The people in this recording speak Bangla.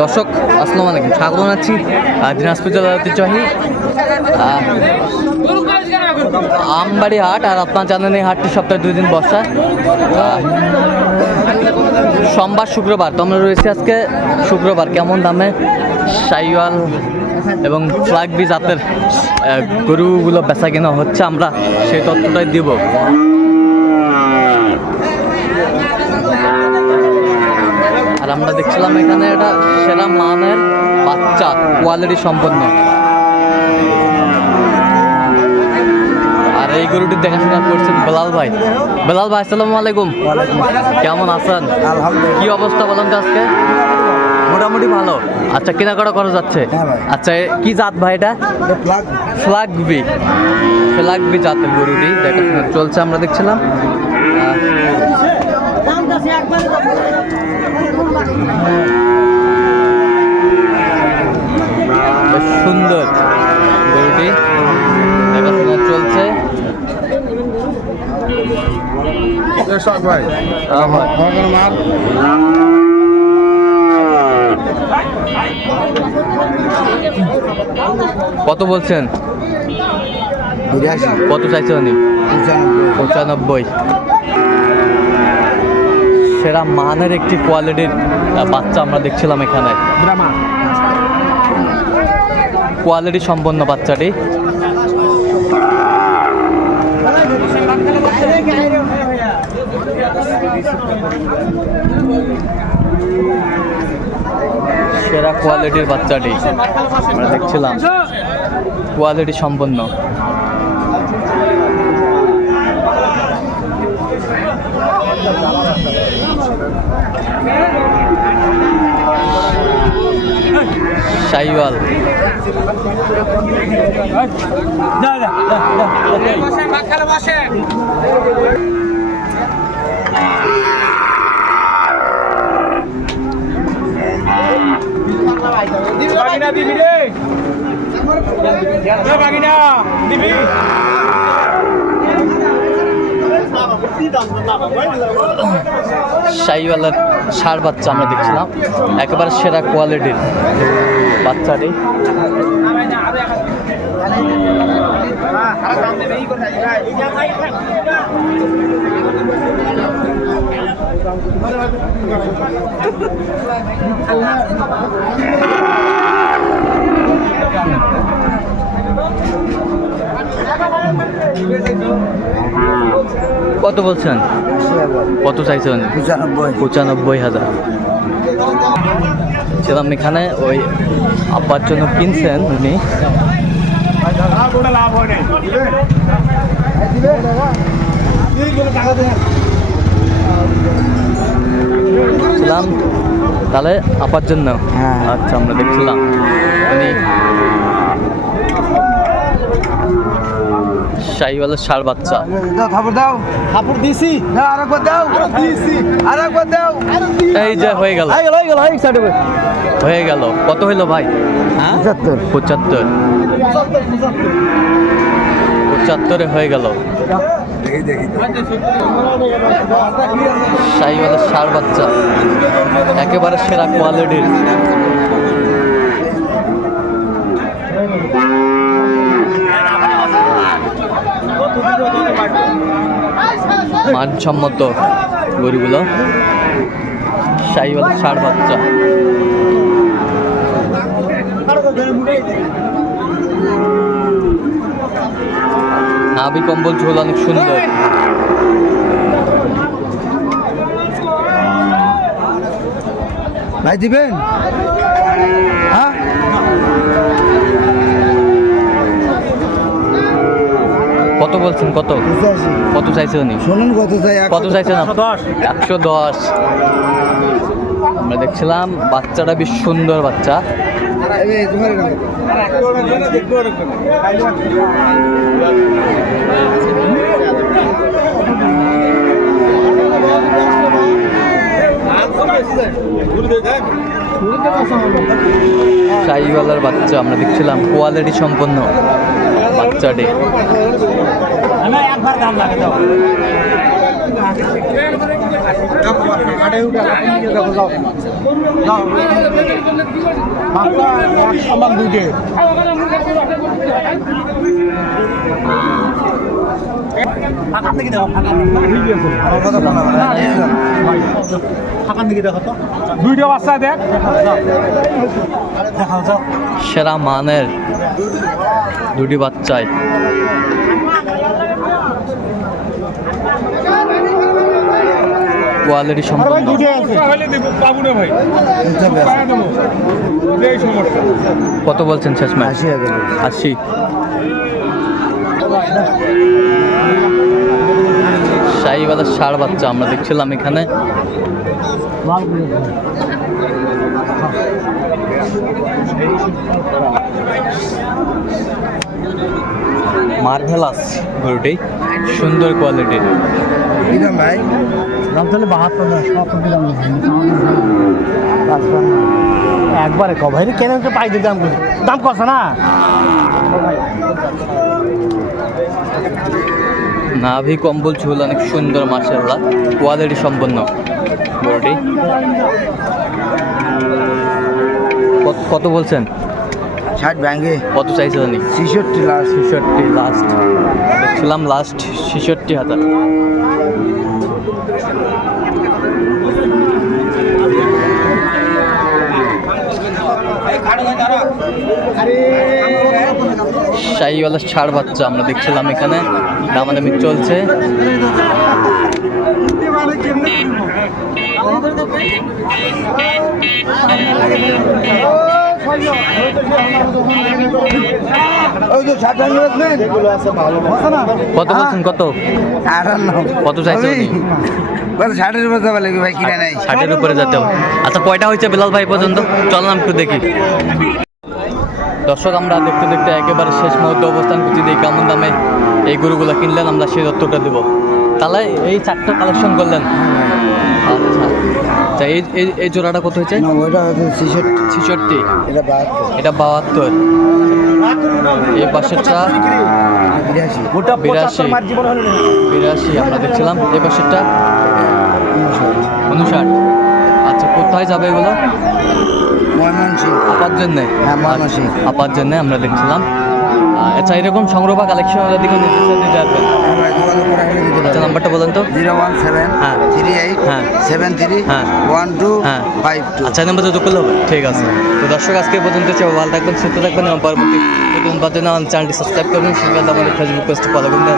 দর্শক, আসসালামু আলাইকুম। স্বাগত জানাচ্ছি দিনাজপুর জেলার ঐতিহ্যবাহী আমবাড়ি হাট আর আপনার জানেন এই হাটটি সপ্তাহে দুই দিন বসা। সোমবার, শুক্রবার, তো আমরা রয়েছি আজকে শুক্রবার। কেমন দামে সাইওয়াল এবং ফ্লাগবি জাতের গরুগুলো বেচা কেনা হচ্ছে আমরা সেই তথ্যটাই দিব। আর আমরা দেখছিলাম এখানে এটা সেরা মানের বাচ্চা কোয়ালিটি সম্পন্ন। আর এই গরুটির দেখাশোনা করছেন বেলাল ভাই। বেলাল ভাই আসসালামু আলাইকুম। কেমন আছেন? কি অবস্থা বলেন তো আজকে? মোটামুটি ভালো। আচ্ছা কেনাকাটা করা যাচ্ছে? হ্যাঁ আচ্ছা কি জাত ভাই এটা? ফ্লাগ। ফ্লাগবি ফ্লাগবি জাতের গরুটি দেখাশোনা চলছে আমরা দেখছিলাম। সুন্দর গরুটি। দেখাশোনা চলছে। ভাই। কত বলছেন? কত চাইছে উনি? পঁচানব্বই। সেরা মানের একটি কোয়ালিটির বাচ্চা আমরা দেখছিলাম এখানে। কোয়ালিটি সম্পন্ন বাচ্চাটি। সেরা কোয়ালিটির বাচ্চাটি। আমরা দেখছিলাম। কোয়ালিটি সম্পন্ন। বাগিনা দিবি রে। বাগিনা দিবি। শাহিওয়ালার সার বাচ্চা আমরা দেখছিলাম। একেবারে সেরা কোয়ালিটির বাচ্চাটি। কত বলছেন? কত চাইছেন? পঁচানব্বই হাজার। ছিলাম এখানে ওই আব্বার জন্য কিনছেন উনি। ছিলাম তাহলে আপার জন্য? হ্যাঁ। আচ্ছা আমরা দেখছিলাম। উনি শাহিওয়ালের সার বাচ্চা। দাও দিছি। না আরেকবার দাও। দিছি। আরেকবার দাও। এই যে হয়ে গেল। হয়ে গেল হয়ে গেল হয়ে সাইড হয়ে গেল। কত হইল ভাই? পঁচাত্তর। পঁচাত্তর। পঁচাত্তরে হয়ে গেল। দেখি দেখি। শাহিওয়ালের সার বাচ্চা। একেবারে সেরা কোয়ালিটির মানসম্মত গরুগুলো। শাহিওয়ালের সার বাচ্চা। নাভি কম্বল ঝোল অনেক সুন্দর। ভাই দিবেন? হ্যাঁ? কত বলছেন? কত? কত চাইছে উনি? শুনুন কত চাই কত চাইছেন একশো দশ। আমরা দেখছিলাম বাচ্চাটা বেশ সুন্দর বাচ্চা। শাহিওয়ালার বাচ্চা আমরা দেখছিলাম কোয়ালিটি সম্পন্ন। বাচ্চাটি একবার দাম লাগে দাও কাটে উঠে দেখো যাও। যাও। মাত্রা এক সমান দুইটে। ফাঁকার দিকে দেখো ফাঁকার দিকে। দেখো তো। দুইটা বাচ্চা দেখ। দেখাও যাও সেরা মানের দুটি বাচ্চায় কোয়ালিটি সম্পন্ন। কত বলছেন শেষ ম্যাচ? আশি শাহিওয়ালার ষাড় বাচ্চা আমরা দেখছিলাম এখানে। মার্ভেলাস গরুটি। সুন্দর কোয়ালিটির ভাই দাম তাহলে বাহাত্তর না সব একবারে ক ভাই কেন তো পাই দাম দাম কত না? নাভি কম্বল ঝুল অনেক সুন্দর মার্শাল্লাহ কোয়ালিটি সম্পন্ন। গরুটি কত- কত বলছেন? ষাট ব্যাঙ্গে। কত চাইছে জানি? ছেষট্টি লাস্ট ছেষট্টি লাস্ট দেখছিলাম লাস্ট ছেষট্টি হাজার। শাহিওয়ালা ছাড় বাচ্চা আমরা দেখছিলাম এখানে। দামাদামি চলছে। ওই কত বলছেন কত? কত চাইছে ষাটের উপর যাবে লাগবে ভাই? কিনা নাই। ষাটের উপরে যেতে হবে। আচ্ছা কয়টা হয়েছে বেলাল ভাই পর্যন্ত? চল একটু দেখি। দর্শক আমরা দেখতে দেখতে একেবারে শেষ মুহূর্তে অবস্থান করছি। এই কেমন দামে এই গরুগুলো কিনলেন আমরা সেই তথ্যটা দেবো। তাহলে এই চারটা কালেকশন করলেন। আচ্ছা। আচ্ছা এই এই- এই জোড়াটা কত হয়েছে? ওইটা ছেষট্টি। এটা বাহাত্তর। এটা বাহাত্তর। এই পাশেরটা বিরাশি। বিরাশি। বিরাশি আমরা দেখছিলাম। এই পাশেরটা? উনষাট। আচ্ছা কোথায় যাবে এগুলো? আপার জন্য? হ্যাঁ। আপার জন্য আমরা দেখছিলাম। আচ্ছা এরকম সংগ্রহ বা কালেকশন যদি কোনো নির্দেশনা দিতে জিরো ওয়ান সেভেন হ্যাঁ। থ্রি এইট হ্যাঁ। সেভেন থ্রি হ্যাঁ। One two. ফাইভ টু আচ্ছা নম্বর নাম্বারটা যোগ করলে হবে ঠিক আছে তো দর্শক আজকে পর্যন্ত ভালো থাকবেন সুস্থ থাকবেন এবং পরবর্তী আমার চ্যানেলটি সাবস্ক্রাইব করবেন সেখানে আমাদের ফেসবুক পেজটি ফলো করবেন